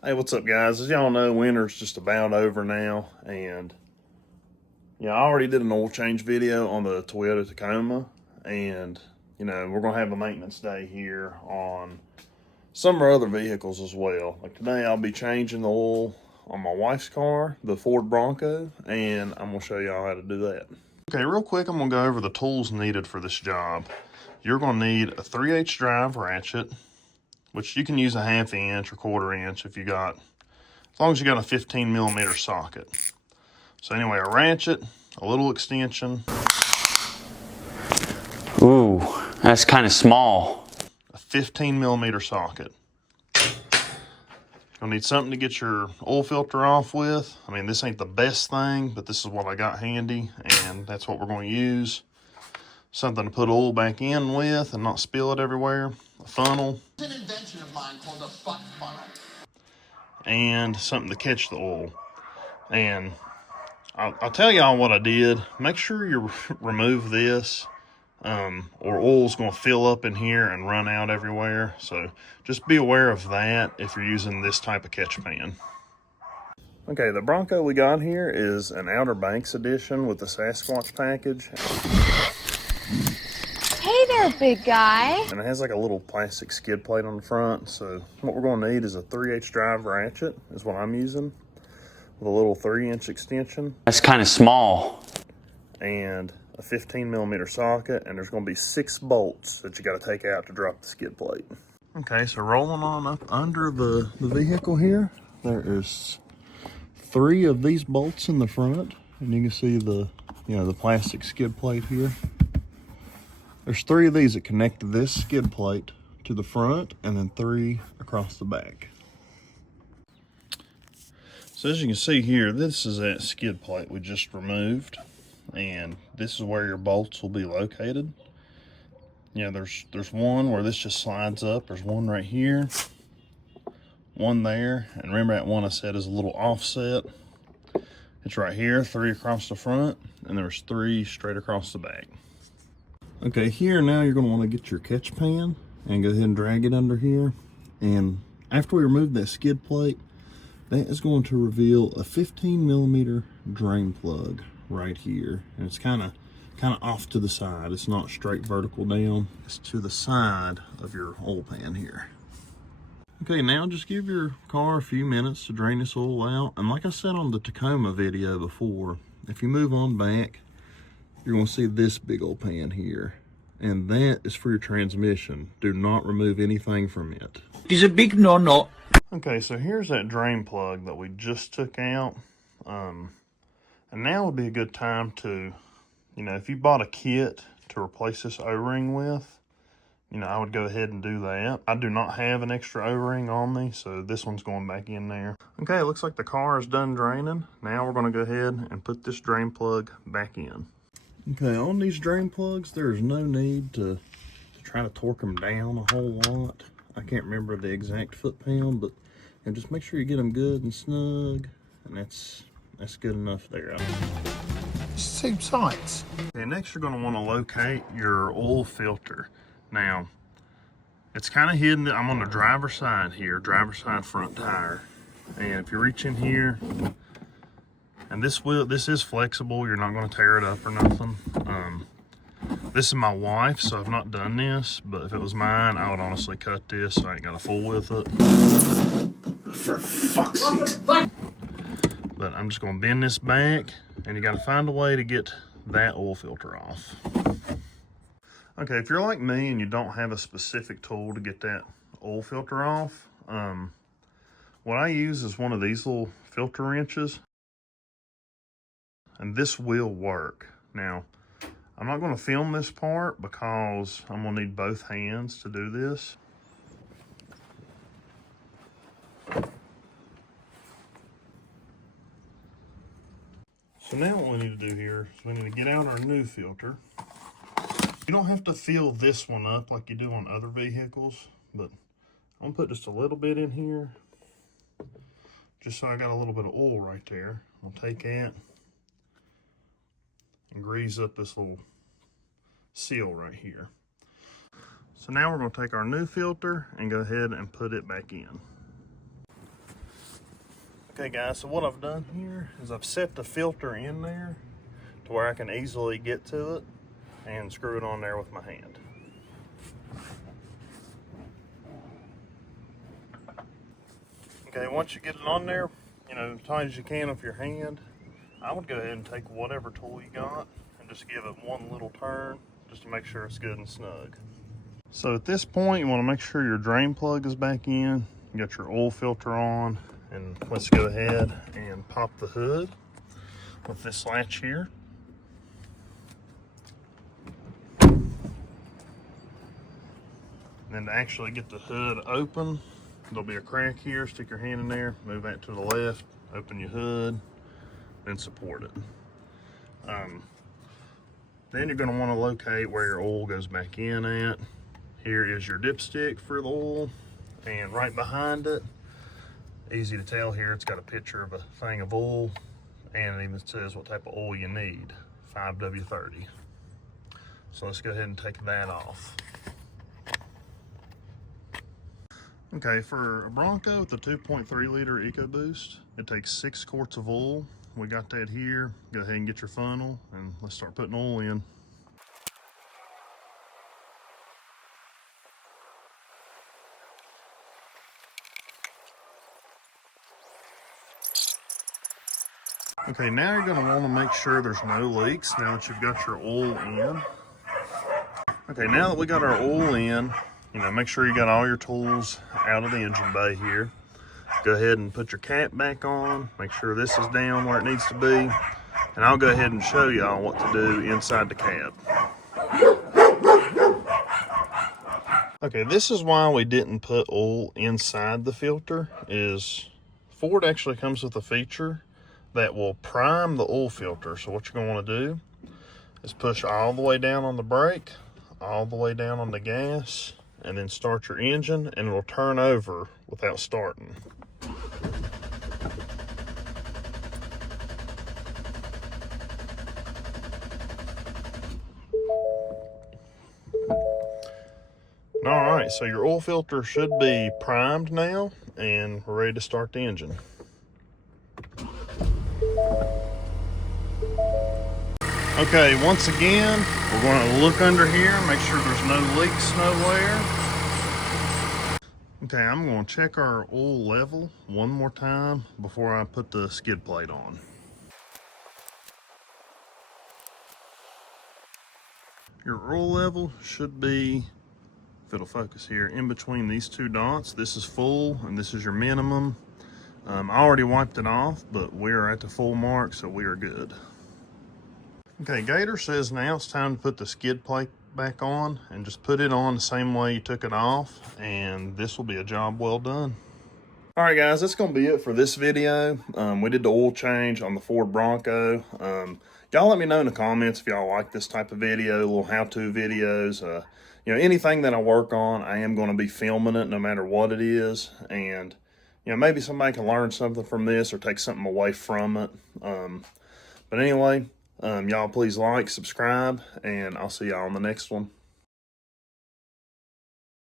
Hey, what's up, guys? As y'all know, winter's just about over now, and I already did an oil change video on the Toyota Tacoma, and we're gonna have a maintenance day here on some of our other vehicles as well. Like today, I'll be changing the oil on my wife's car, the Ford Bronco, and I'm gonna show y'all how to do that. Okay, real quick, I'm gonna go over the tools needed for this job. You're gonna need a 3/8 drive ratchet, which you can use a 1/2 inch or 1/4 inch if you got. As long as you got a 15mm socket. So anyway, a ratchet, a little extension. Ooh, that's kind of small. A 15mm socket. You'll need something to get your oil filter off with. I mean, this ain't the best thing, but this is what I got handy, and that's what we're going to use. Something to put oil back in with and not spill it everywhere. A funnel. It's an invention of mine called a butt funnel. And something to catch the oil. And I'll tell y'all what I did. Make sure you remove this, or oil's going to fill up in here and run out everywhere. So just be aware of that if you're using this type of catch pan. Okay, the Bronco we got here is an Outer Banks edition with the Sasquatch package. Hey there, big guy. And it has like a little plastic skid plate on the front. So what we're going to need is a 3/8 drive ratchet, is what I'm using, with a little 3-inch extension. That's kind of small. And a 15mm socket, and there's going to be 6 bolts that you got to take out to drop the skid plate. Okay, so rolling on up under the vehicle here, there is 3 of these bolts in the front, and you can see the the plastic skid plate here. There's 3 of these that connect this skid plate to the front, and then 3 across the back. So as you can see here, this is that skid plate we just removed, and this is where your bolts will be located. There's one where this just slides up. There's one right here, one there, and remember that one I said is a little offset. It's right here, 3 across the front, and there's 3 straight across the back. Okay, here now you're going to want to get your catch pan and go ahead and drag it under here. And after we remove that skid plate, that is going to reveal a 15mm drain plug right here. And it's kind of off to the side. It's not straight vertical down. It's to the side of your oil pan here. Okay, now just give your car a few minutes to drain this oil out. And like I said on the Tacoma video before, if you move on back, you're going to see this big old pan here. And that is for your transmission. Do not remove anything from it. It's a big no-no. Okay, so here's that drain plug that we just took out. And now would be a good time to, if you bought a kit to replace this O-ring with, I would go ahead and do that. I do not have an extra O-ring on me, so this one's going back in there. Okay, it looks like the car is done draining. Now we're going to go ahead and put this drain plug back in. Okay, on these drain plugs, there's no need to try to torque them down a whole lot. I can't remember the exact foot-pound, but just make sure you get them good and snug, and that's good enough there. Same size. Okay, next you're going to want to locate your oil filter. Now, it's kind of hidden. I'm on the driver's side here, driver's side front tire. And if you reach in here, and this is flexible, you're not going to tear it up or nothing. This is my wife, so I've not done this, but if it was mine, I would honestly cut this so I ain't got to fool with it. For fuck's sake. But I'm just going to bend this back, and you got to find a way to get that oil filter off. Okay, if you're like me and you don't have a specific tool to get that oil filter off, what I use is one of these little filter wrenches, and this will work. Now, I'm not going to film this part because I'm going to need both hands to do this. So now what we need to do here is we need to get out our new filter. You don't have to fill this one up like you do on other vehicles, but I'm going to put just a little bit in here, just so I got a little bit of oil right there. I'll take that and grease up this little seal right here. So now we're going to take our new filter and go ahead and put it back in. Okay guys, so what I've done here is I've set the filter in there to where I can easily get to it and screw it on there with my hand. Okay, once you get it on there, you know, as tight as you can with your hand, I would go ahead and take whatever tool you got and just give it one little turn just to make sure it's good and snug. So at this point, you want to make sure your drain plug is back in, you got your oil filter on, and let's go ahead and pop the hood with this latch here. And to actually get the hood open, there'll be a crack here. Stick your hand in there, move that to the left, open your hood, then support it. Then you're going to want to locate where your oil goes back in at. Here is your dipstick for the oil, and right behind it, easy to tell here, it's got a picture of a thing of oil, and it even says what type of oil you need, 5W30. So let's go ahead and take that off. Okay, for a Bronco with the 2.3 liter EcoBoost, it takes 6 quarts of oil. We got that here. Go ahead and get your funnel and let's start putting oil in. Okay, now you're gonna wanna make sure there's no leaks now that you've got your oil in. Okay, now that we got our oil in, you know, make sure you got all your tools out of the engine bay here. Go ahead and put your cap back on. Make sure this is down where it needs to be. And I'll go ahead and show y'all what to do inside the cab. Okay, this is why we didn't put oil inside the filter, is Ford actually comes with a feature that will prime the oil filter. So what you're gonna wanna do is push all the way down on the brake, all the way down on the gas, and then start your engine, and it'll turn over without starting. All right, so your oil filter should be primed now, and we're ready to start the engine. Okay, once again, we're going to look under here, make sure there's no leaks nowhere. Okay, I'm going to check our oil level one more time before I put the skid plate on. Your oil level should be, if it'll focus here, in between these two dots. This is full and this is your minimum. I already wiped it off, but we are at the full mark, so we are good. Okay, Gator says now it's time to put the skid plate back on, and just put it on the same way you took it off, and this will be a job well done. All right guys, that's gonna be it for this video. We did the oil change on the Ford Bronco. Y'all let me know in the comments if y'all like this type of video, little how-to videos. You know, anything that I work on, I am gonna be filming it no matter what it is, and you know, maybe somebody can learn something from this or take something away from it. But anyway, y'all please like, subscribe, and I'll see y'all on the next one.